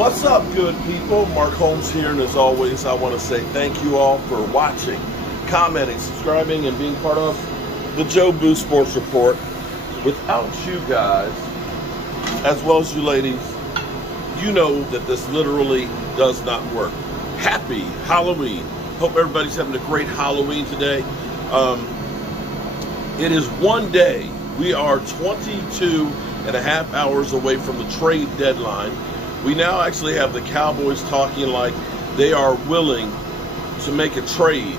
What's up, good people? Mark Holmes here, and as always, I want to say thank you all for watching, commenting, subscribing, and being part of the Joe Boo Sports Report. Without you guys, as well as you ladies, you know that this literally does not work. Happy Halloween. Hope everybody's having a great Halloween today. It is one day. We are 22 and a half hours away from the trade deadline. We now actually have the Cowboys talking like they are willing to make a trade.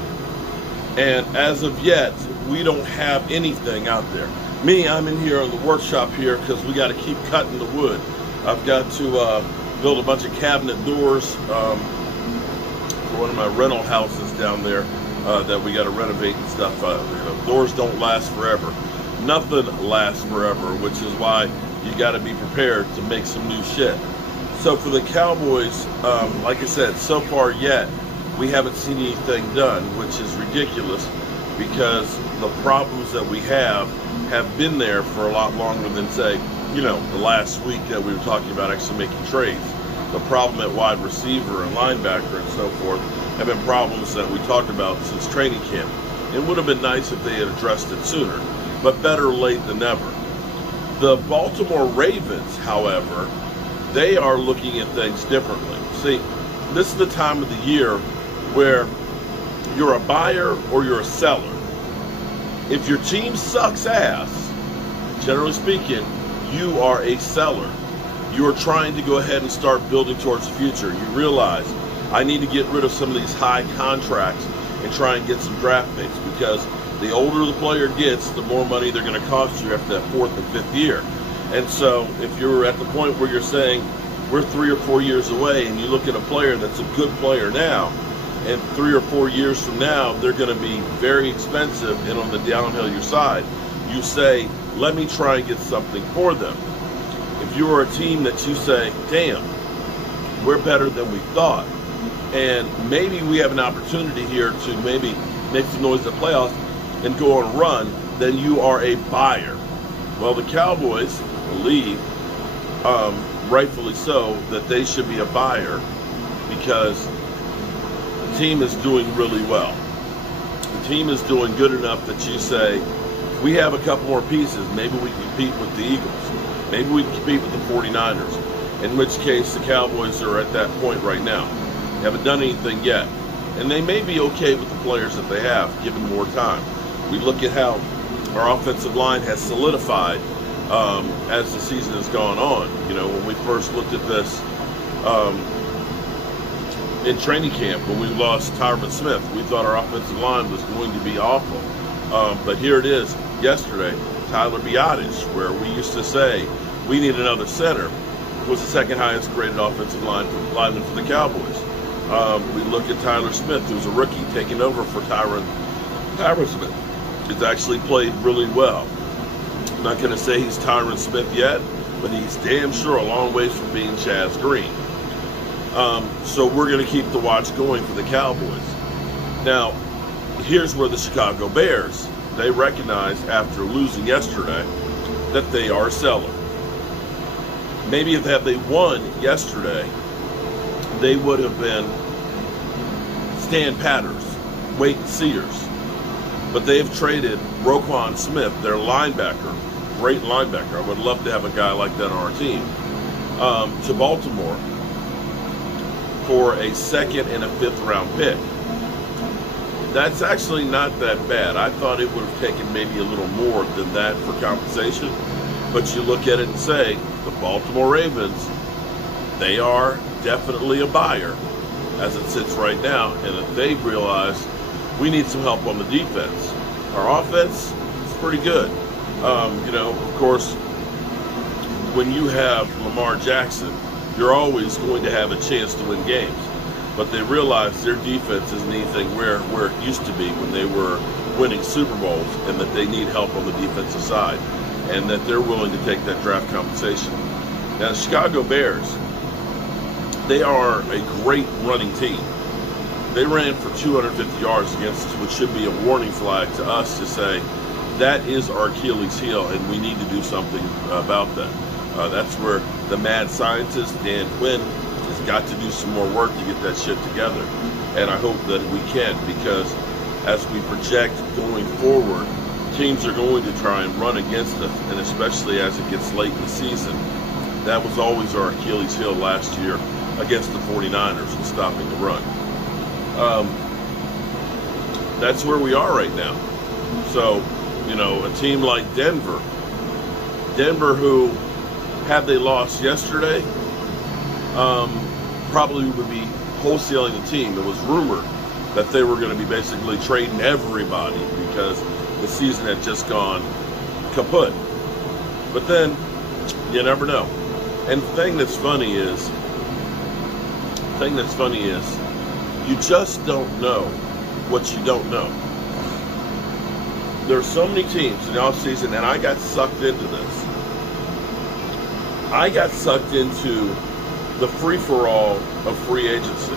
And as of yet, we don't have anything out there. Me, I'm in here in the workshop here because we got to keep cutting the wood. I've got to build a bunch of cabinet doors for one of my rental houses down there that we got to renovate and stuff. Doors don't last forever. Nothing lasts forever, which is why you got to be prepared to make some new shit. So for the Cowboys, like I said, so far yet, we haven't seen anything done, which is ridiculous because the problems that we have been there for a lot longer than, say, the last week that we were talking about actually making trades. The problem at wide receiver and linebacker and so forth have been problems that we talked about since training camp. It would have been nice if they had addressed it sooner, but better late than never. The Baltimore Ravens, however, they are looking at things differently. See, this is the time of the year where you're a buyer or you're a seller. If your team sucks ass, generally speaking, you are a seller. You are trying to go ahead and start building towards the future. You realize, I need to get rid of some of these high contracts and try and get some draft picks, because the older the player gets, the more money they're going to cost you after that fourth and fifth year. And so if you're at the point where you're saying we're 3 or 4 years away, and you look at a player that's a good player now, and 3 or 4 years from now they're going to be very expensive and on the downhill side, you say, let me try and get something for them. If you are a team that you say, damn, we're better than we thought, and maybe we have an opportunity here to maybe make some noise at playoffs and go on a run, then you are a buyer. Well, the Cowboys believe, rightfully so, that they should be a buyer because the team is doing really well. The team is doing good enough that you say, we have a couple more pieces, maybe we can compete with the Eagles. Maybe we can compete with the 49ers, in which case the Cowboys are at that point right now. They haven't done anything yet. And they may be okay with the players that they have, given more time. We look at how our offensive line has solidified as the season has gone on. When we first looked at this in training camp, when we lost Roquan Smith, we thought our offensive line was going to be awful. But here it is, yesterday, Tyler Biadasz, where we used to say we need another center, was the second highest graded offensive lineman for the Cowboys. We look at Tyler Smith, who's a rookie, taking over for Tyron Smith. He's actually played really well. I'm not going to say he's Tyron Smith yet, but he's damn sure a long ways from being Chaz Green. So we're going to keep the watch going for the Cowboys. Now, here's where the Chicago Bears, they recognize after losing yesterday that they are a seller. Maybe if they won yesterday, they would have been stand patters, wait and seers. But they've traded Roquan Smith, their linebacker, great linebacker. I would love to have a guy like that on our team, to Baltimore for a 2nd and a 5th round pick. That's actually not that bad. I thought it would have taken maybe a little more than that for compensation. But you look at it and say, the Baltimore Ravens, they are definitely a buyer as it sits right now, and that they've realized we need some help on the defense. Our offense is pretty good. Of course, when you have Lamar Jackson, you're always going to have a chance to win games. But they realize their defense isn't anything where it used to be when they were winning Super Bowls, and that they need help on the defensive side, and that they're willing to take that draft compensation. Now, the Chicago Bears, they are a great running team. They ran for 250 yards against us, which should be a warning flag to us to say that is our Achilles heel, and we need to do something about that. That's where the mad scientist, Dan Quinn, has got to do some more work to get that shit together. And I hope that we can, because as we project going forward, teams are going to try and run against us, and especially as it gets late in the season. That was always our Achilles heel last year against the 49ers and stopping the run. That's where we are right now. So, you know, a team like Denver, who, had they lost yesterday, probably would be wholesaling the team. It was rumored that they were going to be basically trading everybody because the season had just gone kaput. But then, you never know. And the thing that's funny is, you just don't know what you don't know. There's so many teams in the offseason, and I got sucked into this. I got sucked into the free-for-all of free agency.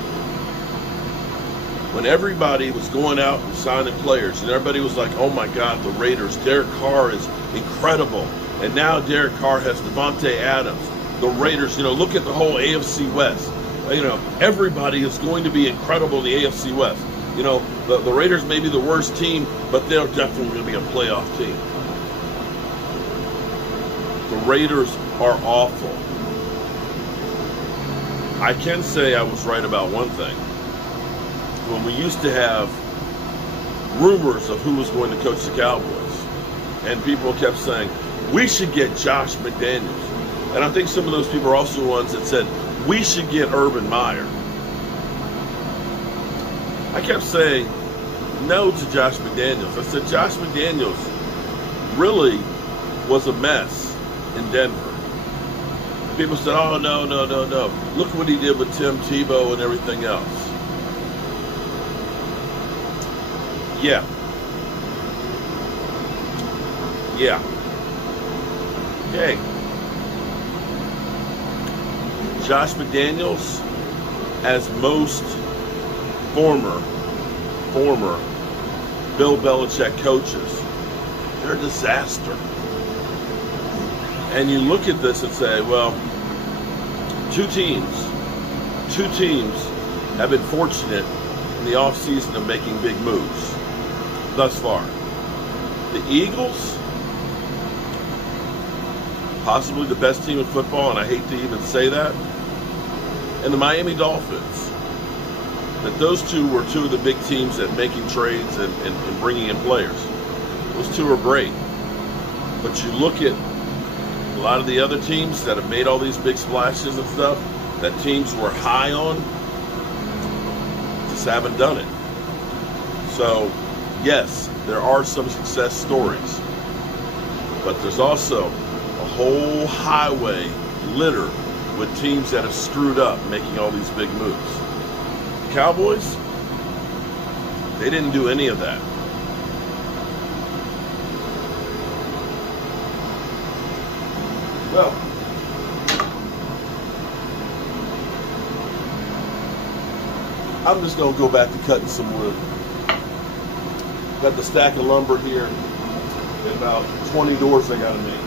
When everybody was going out and signing players, and everybody was like, oh my God, the Raiders, Derek Carr is incredible. And now Derek Carr has Devontae Adams. The Raiders, you know, look at the whole AFC West. You know, everybody is going to be incredible in the AFC West. You know, the Raiders may be the worst team, but they're definitely going to be a playoff team. The Raiders are awful. I can say I was right about one thing. When we used to have rumors of who was going to coach the Cowboys, and people kept saying, we should get Josh McDaniels. And I think some of those people are also the ones that said, we should get Urban Meyer. I kept saying no to Josh McDaniels. I said Josh McDaniels really was a mess in Denver. People said, oh, no. Look what he did with Tim Tebow and everything else. Yeah. Okay. Josh McDaniels, as most former Bill Belichick coaches, they're a disaster. And you look at this and say, well, two teams have been fortunate in the offseason of making big moves thus far. The Eagles, possibly the best team in football, and I hate to even say that, and the Miami Dolphins. That those two were two of the big teams at making trades and bringing in players. Those two are great. But you look at a lot of the other teams that have made all these big splashes and stuff that teams were high on, just haven't done it. So, yes, there are some success stories. But there's also a whole highway littered with teams that have screwed up making all these big moves. The Cowboys, they didn't do any of that. Well, I'm just going to go back to cutting some wood. Got the stack of lumber here and about 20 doors I got to make.